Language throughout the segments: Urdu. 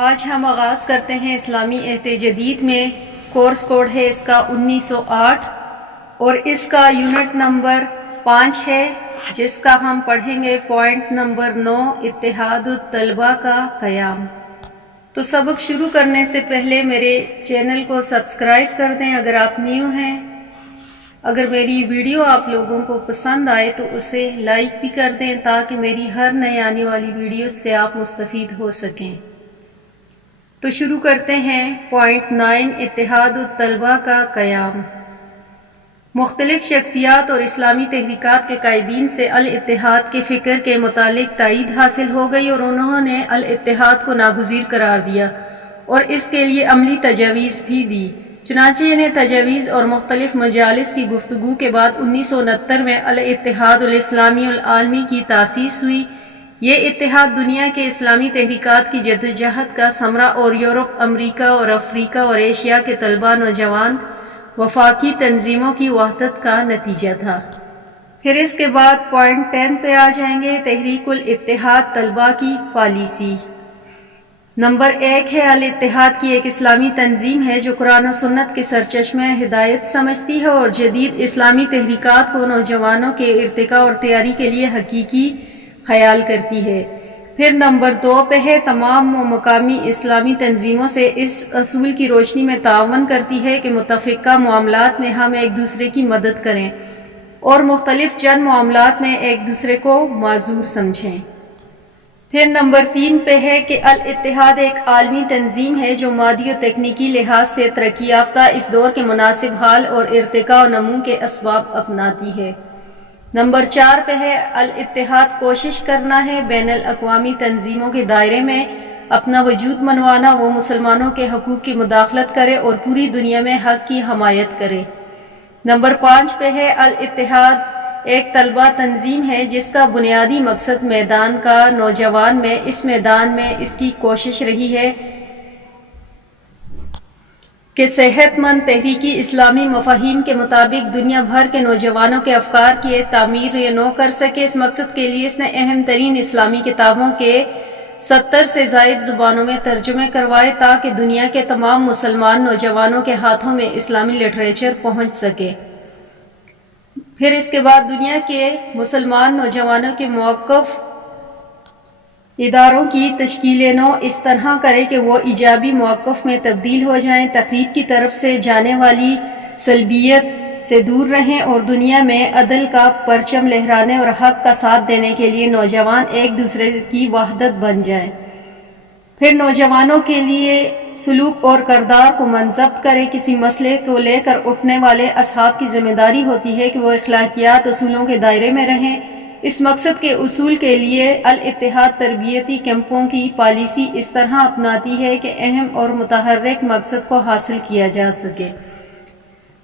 آج ہم آغاز کرتے ہیں اسلامی عہد جدید میں۔ کورس کوڈ ہے اس کا 1908 اور اس کا یونٹ نمبر 5 ہے، جس کا ہم پڑھیں گے پوائنٹ نمبر 9، اتحاد الطلباء کا قیام۔ تو سبق شروع کرنے سے پہلے میرے چینل کو سبسکرائب کر دیں اگر آپ نیو ہیں۔ اگر میری ویڈیو آپ لوگوں کو پسند آئے تو اسے لائک بھی کر دیں تاکہ میری ہر نئے آنے والی ویڈیو سے آپ مستفید ہو سکیں۔ تو شروع کرتے ہیں پوائنٹ 9، اتحاد الطلباء کا قیام۔ مختلف شخصیات اور اسلامی تحریکات کے قائدین سے الاتحاد کے فکر کے متعلق تائید حاصل ہو گئی اور انہوں نے الاتحاد کو ناگزیر قرار دیا اور اس کے لیے عملی تجاویز بھی دی۔ چنانچہ انہیں تجاویز اور مختلف مجالس کی گفتگو کے بعد 1969 میں الاتحاد الاسلامی العالمی کی تاسیس ہوئی۔ یہ اتحاد دنیا کے اسلامی تحریکات کی جدوجہد کا ثمرہ اور یورپ، امریکہ اور افریقہ اور ایشیا کے طلباء، نوجوان وفاقی تنظیموں کی وحدت کا نتیجہ تھا۔ پھر اس کے بعد پوائنٹ 10 پہ آ جائیں گے، تحریک الاتحاد طلباء کی پالیسی۔ نمبر 1 ہے، الاتحاد کی ایک اسلامی تنظیم ہے جو قرآن و سنت کے سرچشمہ ہدایت سمجھتی ہے اور جدید اسلامی تحریکات کو نوجوانوں کے ارتقاء اور تیاری کے لیے حقیقی خیال کرتی ہے۔ پھر نمبر 2 پہ ہے، تمام مقامی اسلامی تنظیموں سے اس اصول کی روشنی میں تعاون کرتی ہے کہ متفقہ معاملات میں ہم ایک دوسرے کی مدد کریں اور مختلف جن معاملات میں ایک دوسرے کو معذور سمجھیں۔ پھر نمبر 3 پہ ہے کہ الاتحاد ایک عالمی تنظیم ہے جو مادی و تکنیکی لحاظ سے ترقی یافتہ اس دور کے مناسب حال اور ارتقاء و نمو کے اسباب اپناتی ہے۔ نمبر 4 پہ ہے، الاتحاد کوشش کرنا ہے بین الاقوامی تنظیموں کے دائرے میں اپنا وجود منوانا، وہ مسلمانوں کے حقوق کی مداخلت کرے اور پوری دنیا میں حق کی حمایت کرے۔ نمبر 5 پہ ہے، الاتحاد ایک طلباء تنظیم ہے جس کا بنیادی مقصد میدان کا نوجوان میں اس میدان میں اس کی کوشش رہی ہے کہ صحت مند تحریکی اسلامی مفاہیم کے مطابق دنیا بھر کے نوجوانوں کے افکار کی تعمیر نو کر سکے۔ اس مقصد کے لیے اس نے اہم ترین اسلامی کتابوں کے 70 سے زائد زبانوں میں ترجمے کروائے تاکہ دنیا کے تمام مسلمان نوجوانوں کے ہاتھوں میں اسلامی لٹریچر پہنچ سکے۔ پھر اس کے بعد دنیا کے مسلمان نوجوانوں کے موقف اداروں کی تشکیل نو اس طرح کرے کہ وہ ایجابی موقف میں تبدیل ہو جائیں، تخریب کی طرف سے جانے والی سلبیت سے دور رہیں اور دنیا میں عدل کا پرچم لہرانے اور حق کا ساتھ دینے کے لیے نوجوان ایک دوسرے کی وحدت بن جائیں۔ پھر نوجوانوں کے لیے سلوک اور کردار کو منضبط کرے۔ کسی مسئلے کو لے کر اٹھنے والے اصحاب کی ذمہ داری ہوتی ہے کہ وہ اخلاقیات اصولوں کے دائرے میں رہیں۔ اس مقصد کے اصول کے لیے الاتحاد تربیتی کیمپوں کی پالیسی اس طرح اپناتی ہے کہ اہم اور متحرک مقصد کو حاصل کیا جا سکے۔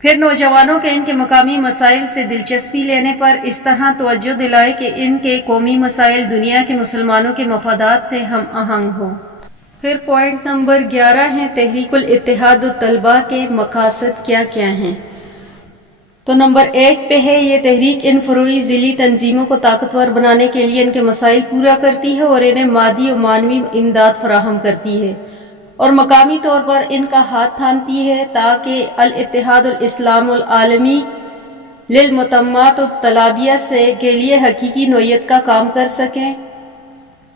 پھر نوجوانوں کے ان کے مقامی مسائل سے دلچسپی لینے پر اس طرح توجہ دلائے کہ ان کے قومی مسائل دنیا کے مسلمانوں کے مفادات سے ہم آہنگ ہوں۔ پھر پوائنٹ نمبر 11 ہے، تحریک الاتحاد الطلباء کے مقاصد کیا کیا ہیں۔ تو نمبر 1 پہ ہے، یہ تحریک ان فروعی ذیلی تنظیموں کو طاقتور بنانے کے لیے ان کے مسائل پورا کرتی ہے اور انہیں مادی و معنوی امداد فراہم کرتی ہے اور مقامی طور پر ان کا ہاتھ تھامتی ہے تاکہ الاتحاد الاسلام العالمی للمتممات الطلبیہ کے لیے حقیقی نوعیت کا کام کر سکیں۔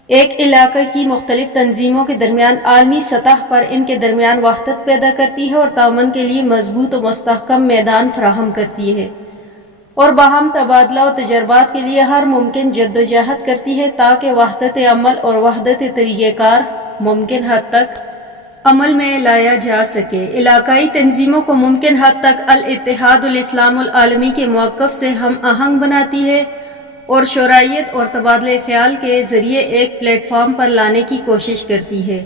ایک علاقے کی مختلف تنظیموں کے درمیان عالمی سطح پر ان کے درمیان وحدت پیدا کرتی ہے اور تعاون کے لیے مضبوط و مستحکم میدان فراہم کرتی ہے اور باہم تبادلہ و تجربات کے لیے ہر ممکن جدوجہد کرتی ہے تاکہ وحدت عمل اور وحدت طریقہ کار ممکن حد تک عمل میں لایا جا سکے۔ علاقائی تنظیموں کو ممکن حد تک الاتحاد الاسلام العالمی کے موقف سے ہم آہنگ بناتی ہے اور شرائط اور تبادلہ خیال کے ذریعے ایک پلیٹ فارم پر لانے کی کوشش کرتی ہے۔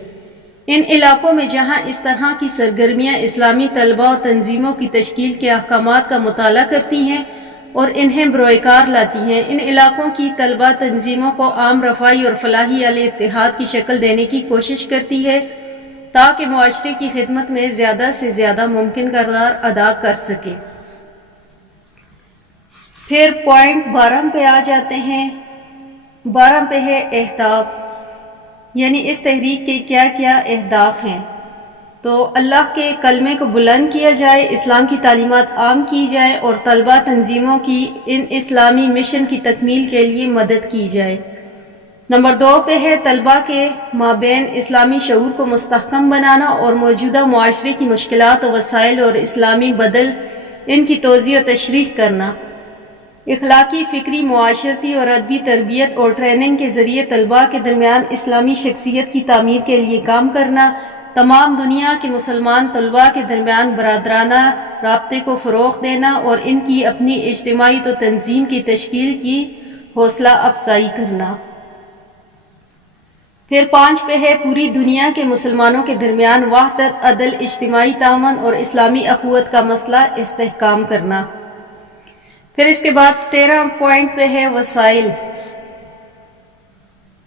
ان علاقوں میں جہاں اس طرح کی سرگرمیاں اسلامی طلباء و تنظیموں کی تشکیل کے احکامات کا مطالعہ کرتی ہیں اور انہیں بروئے کار لاتی ہیں، ان علاقوں کی طلباء تنظیموں کو عام رفاہی اور فلاحی الاتحاد کی شکل دینے کی کوشش کرتی ہے تاکہ معاشرے کی خدمت میں زیادہ سے زیادہ ممکن کردار ادا کر سکے۔ پھر پوائنٹ 12 پہ آ جاتے ہیں۔ 12 پہ ہے اہداف۔ یعنی اس تحریک کے کیا کیا اہداف ہیں؟ تو اللہ کے کلمے کو بلند کیا جائے، اسلام کی تعلیمات عام کی جائے اور طلبہ تنظیموں کی ان اسلامی مشن کی تکمیل کے لیے مدد کی جائے۔ نمبر 2 پہ ہے طلبہ کے مابین اسلامی شعور کو مستحکم بنانا اور موجودہ معاشرے کی مشکلات و وسائل اور اسلامی بدل ان کی توضیح و تشریح کرنا۔ اخلاقی، فکری، معاشرتی اور ادبی تربیت اور ٹریننگ کے ذریعے طلباء کے درمیان اسلامی شخصیت کی تعمیر کے لیے کام کرنا۔ تمام دنیا کے مسلمان طلباء کے درمیان برادرانہ رابطے کو فروغ دینا اور ان کی اپنی اجتماعی و تنظیم کی تشکیل کی حوصلہ افزائی کرنا۔ پھر 5 پہ ہے پوری دنیا کے مسلمانوں کے درمیان وحدت، عدل، اجتماعی تعاون اور اسلامی اخوت کا مسئلہ استحکام کرنا۔ پھر اس کے بعد 13 پوائنٹ پہ ہے وسائل۔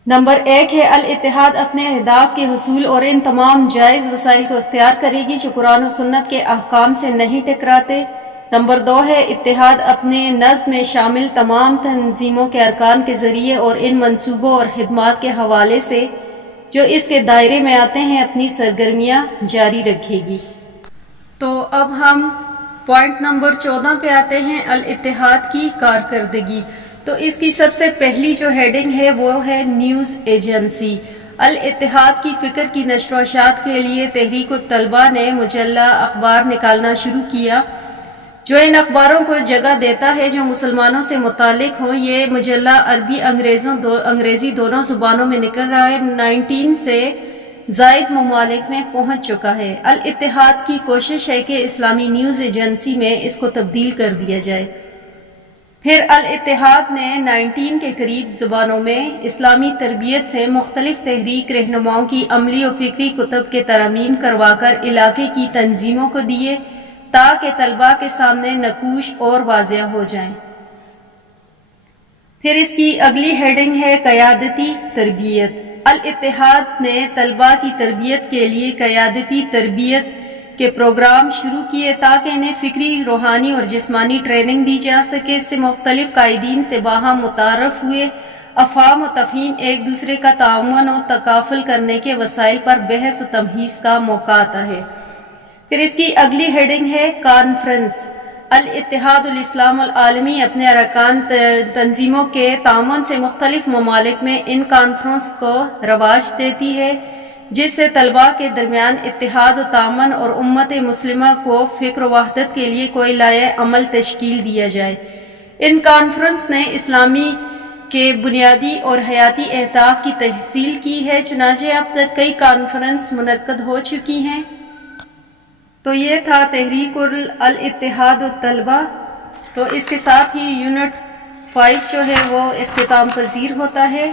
نمبر 1 ہے الاتحاد اپنے اہداف کے حصول اور ان تمام جائز وسائل کو اختیار کرے گی جو قرآن و سنت کے احکام سے نہیں ٹکراتے۔ نمبر 2 ہے اتحاد اپنے نظم میں شامل تمام تنظیموں کے ارکان کے ذریعے اور ان منصوبوں اور خدمات کے حوالے سے جو اس کے دائرے میں آتے ہیں اپنی سرگرمیاں جاری رکھے گی۔ تو اب ہم پوائنٹ نمبر 14 پہ آتے ہیں، الاتحاد کی کارکردگی۔ تو اس کی سب سے پہلی جو ہیڈنگ ہے وہ ہے نیوز ایجنسی۔ الاتحاد کی فکر کی نشر و اشاعت کے لیے تحریک الطلباء نے مجلہ اخبار نکالنا شروع کیا جو ان اخباروں کو جگہ دیتا ہے جو مسلمانوں سے متعلق ہوں۔ یہ مجلہ عربی انگریزی دونوں زبانوں میں نکل رہا ہے، 19 سے زائد ممالک میں پہنچ چکا ہے۔ الاتحاد کی کوشش ہے کہ اسلامی نیوز ایجنسی میں اس کو تبدیل کر دیا جائے۔ پھر الاتحاد نے 19 کے قریب زبانوں میں اسلامی تربیت سے مختلف تحریک رہنماؤں کی عملی و فکری کتب کے ترمیم کروا کر علاقے کی تنظیموں کو دیے تاکہ طلباء کے سامنے نقوش اور واضح ہو جائیں۔ پھر اس کی اگلی ہیڈنگ ہے قیادتی تربیت۔ الاتحاد نے طلباء کی تربیت کے لیے قیادتی تربیت کے پروگرام شروع کیے تاکہ انہیں فکری، روحانی اور جسمانی ٹریننگ دی جا سکے۔ اس سے مختلف قائدین سے باہم متعارف ہوئے، افہام و تفہیم، ایک دوسرے کا تعاون و تکافل کرنے کے وسائل پر بحث و تمہیز کا موقع آتا ہے۔ پھر اس کی اگلی ہیڈنگ ہے کانفرنس۔ الاتحاد الاسلام العالمی اپنے ارکان تنظیموں کے تعاون سے مختلف ممالک میں ان کانفرنس کو رواج دیتی ہے جس سے طلباء کے درمیان اتحاد و تعاون اور امت مسلمہ کو فکر و وحدت کے لیے کوئی لائحہ عمل تشکیل دیا جائے۔ ان کانفرنس نے اسلامی کے بنیادی اور حیاتی اہداف کی تحصیل کی ہے، چنانچہ اب تک کئی کانفرنس منعقد ہو چکی ہیں۔ تو یہ تھا تحریک الاتحاد الطلبہ۔ تو اس کے ساتھ ہی یونٹ 5 جو ہے وہ اختتام پذیر ہوتا ہے۔